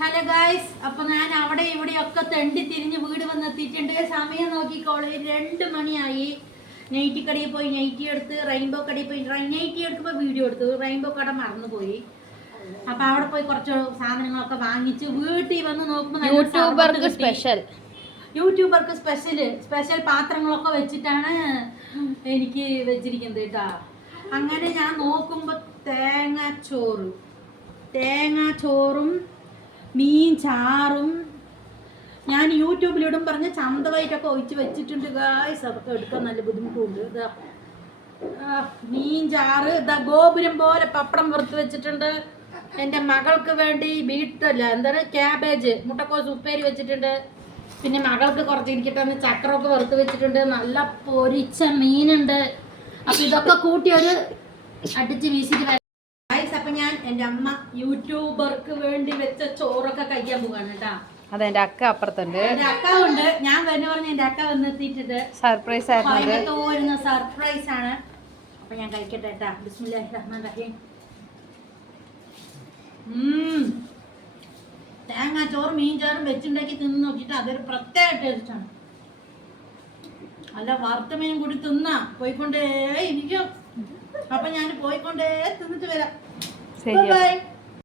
Hello guys, അപ്പൊ ഞാൻ അവിടെ ഇവിടെയൊക്കെ തെണ്ടി തിരിഞ്ഞ് വീട് വന്നെത്തിയിട്ടുണ്ട്. സമയം നോക്കിക്കോളെ, 2 മണിയായി. നൈറ്റി കടയിൽ പോയി നൈറ്റി എടുത്ത്, റെയിൻബോ കടയിൽ പോയി നൈറ്റി എടുക്കുമ്പോൾ വീഡിയോ എടുത്തു. റെയിൻബോ കട മറന്നുപോയി. അപ്പൊ അവിടെ പോയി കുറച്ച് സാധനങ്ങളൊക്കെ വാങ്ങിച്ച് വീട്ടിൽ വന്ന് നോക്കുമ്പോൾ യൂട്യൂബർക്ക് സ്പെഷ്യൽ പാത്രങ്ങളൊക്കെ വെച്ചിട്ടാണ് എനിക്ക് വെച്ചിരിക്കുന്നത് കേട്ടാ. അങ്ങനെ ഞാൻ നോക്കുമ്പോൾ തേങ്ങാച്ചോറും മീൻ ചാറും ഞാൻ യൂട്യൂബിലിടും പറഞ്ഞ് ചന്തവായിട്ടൊക്കെ ഒഴിച്ച് വെച്ചിട്ടുണ്ട് ഗായ്സ്. അതൊക്കെ എടുക്കാൻ നല്ല ബുദ്ധിമുട്ടുണ്ട്. ഇതാ മീൻ ചാറ്, ഇതാ ഗോപുരം പോലെ പപ്പടം വറുത്ത് വെച്ചിട്ടുണ്ട്. എൻ്റെ മകൾക്ക് വേണ്ടി ക്യാബേജ് മുട്ടക്കോസ് ഉപ്പേരി വെച്ചിട്ടുണ്ട്. പിന്നെ മകൾക്ക് കുറച്ച് ഇരിക്കട്ടെ ചക്രമൊക്കെ വറുത്ത് വെച്ചിട്ടുണ്ട്. നല്ല പൊരിച്ച മീനുണ്ട്. അപ്പം ഇതൊക്കെ കൂട്ടി ഒരു അടിച്ച് വീശിട്ട് അപ്പൊ ഞാൻ എൻ്റെ അമ്മ യൂട്യൂബർക്ക് വേണ്ടി വെച്ച ചോറൊക്കെ കഴിക്കാൻ പോവാണ് കേട്ടാ. അതെന്റെ അക്ക അപ്പുറത്തുണ്ട്. എന്റെ അക്ക ഉണ്ട്. ഞാൻ തന്നെ പറഞ്ഞ എന്റെ അക്ക വന്നെത്തിയിട്ടുണ്ട്. സർപ്രൈസ് ആയിരുന്നു. സർപ്രൈസ് ആണ്. അപ്പൊ ഞാൻ കഴിക്കട്ടെ കേട്ടാ. ബിസ്മില്ലാഹിർ റഹ്മാനിർ റഹീം. തേങ്ങാച്ചോറും മീൻ ചോറും വെച്ചുണ്ടാക്കി തിന്ന് നോക്കിയിട്ട് അതൊരു പ്രത്യേക ടേസ്റ്റ് ആണ്. അല്ല വറുത്ത മീനും കൂടി തിന്നാ പോയിക്കൊണ്ടേ ഇരിക്കും. അപ്പൊ ഞാൻ പോയിക്കൊണ്ടേ തിന്നിട്ട് വരാം. Bye bye.